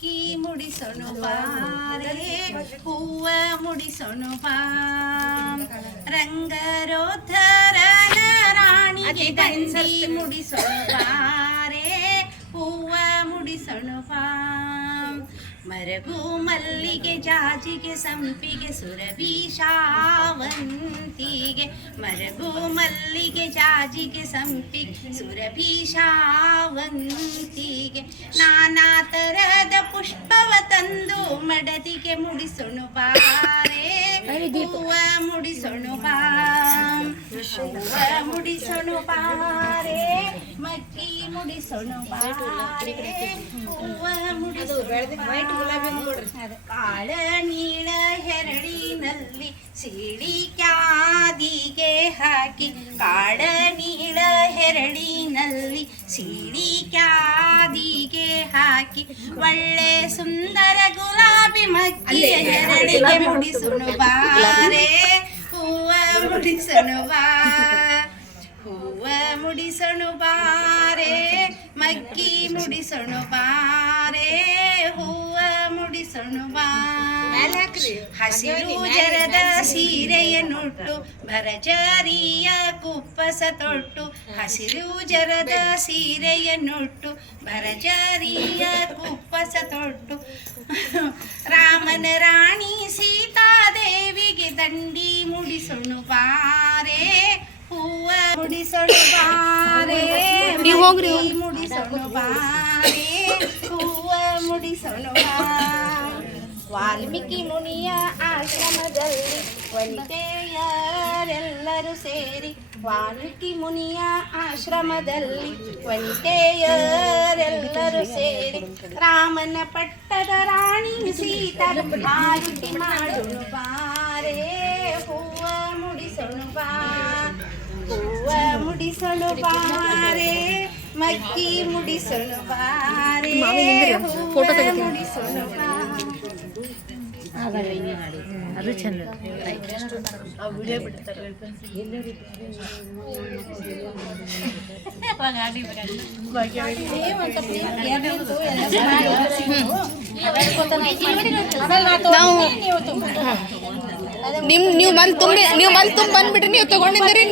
ಮಕ್ಕಿ ಮುಡಿಸೊಣು ಬಾರೆ ಹೂವ ಮುಡಿಸೊಣು ಬಾ ರಂಗರೋಧರನ ರಾಣಿಗೆ ದಂಡಿ ಮುಡಿಸೊಣು ಬಾರೆ ಹೂವ ಮುಡಿಸೊಣು ಬಾ ಮರಗು ಮಲ್ಲಿಗೆ ಜಾಜಿಗೆ ಸಂಪಿಗೆ ಸುರಭಿ ಶಾವಂತಿಗೆ ಮರಗೋ ಮಲ್ಲಿಗೆ ಜಾಜಿಗೆ ಸಂಪಿ ಸುರಭಿ ಶಾವಂತಿಗೆ ನಾನಾ ತರಹದ ಪುಷ್ಪವ ತಂದು ಮಡದಿಗೆ ಮುಡಿಸೊಣು ಬಾರೆ ಹೂವ ಮುಡಿಸೊಣು ಬಾ. ಹೂವ ಮುಡಿಸೊಣು ಬಾರೆ ಕಾಳ ನೀಳ ಹೆರಳಿನಲ್ಲಿ ಸಿಡಿ ಕ್ಯಾದಿಗೆ ಹಾಕಿ ಕಾಳ ನೀಳ ಹೆರಳಿನಲ್ಲಿ ಸಿಡಿ ಕ್ಯಾದಿಗೆ ಹಾಕಿ ಒಳ್ಳೆ ಸುಂದರ ಗುಲಾಬಿ ಮಕ್ಕಿಯ ಹೆರಳಿಗೆ ಮುಡಿಸುನು ಬಾರೆ ಹೂವ ಮುಡಿಸನು ಬಾ ಹೂವ ಮುಡಿಸಣು ಬಾರೆ ಮಗ್ಗಿ ಮುಡಿಸೋಣ ಬಾರೆ ಹೂವ ಮುಡಿಸೋಣ ಬಾ. ಹಸಿರು ಜರದ ಸೀರೆಯ ನುಟ್ಟು ಭರಜರಿಯ ಕುಪ್ಪಸ ತೊಟ್ಟು ಹಸಿರು ಜರದ ಸೀರೆಯ ನುಟ್ಟು ಭರಜರಿಯ ಕುಪ್ಪಸ ತೊಟ್ಟು. ರಾಮನ ರಾಣಿ ಸೀತಾದೇವಿಗೆ ದಂಡಿ ಮುಡಿಸೋಣ ಬಾರೆ ಹೂವ ಮುಡಿಸೋಣ ಬಾರೆ ಹೋಗ್ರಿ. ಮುಡಿಸೊಣು ಬಾರೆ ಹೂವ ಮುಡಿಸೋಣ ವಾಲ್ಮೀಕಿ ಮುನಿಯ ಆಶ್ರಮದಲ್ಲಿ ವನಿತೆಯರೆಲ್ಲರೂ ಸೇರಿ ವಾಲ್ಮೀಕಿ ಮುನಿಯ ಆಶ್ರಮದಲ್ಲಿ ವನಿತೆಯರೆಲ್ಲರೂ ಸೇರಿ ರಾಮನ ಪಟ್ಟದ ರಾಣಿ ಸೀತರು ಆರತಿ ಮಾಡೋಣ ಬಾರೆ ಹೂವ ಮುಡಿಸೋಣ ಬಾ. ಹೂವ ಮುಡಿಸಲು ಬಾರೆ ಮಕ್ಕಿ ಮುಡಿಸಲು ಬಾರೆ ಹೂವ ಮುಡಿಸಲು ಬಾ ಅದು ಚಂದ ನಾವು ನಿಮ್ ನೀವು ಮನ್ ತುಂಬಿ ನೀವು ಮನ್ ತುಂಬ ಬಂದ್ಬಿಟ್ರಿ ನೀವು ತಗೊಂಡಿದ್ದೀರಿ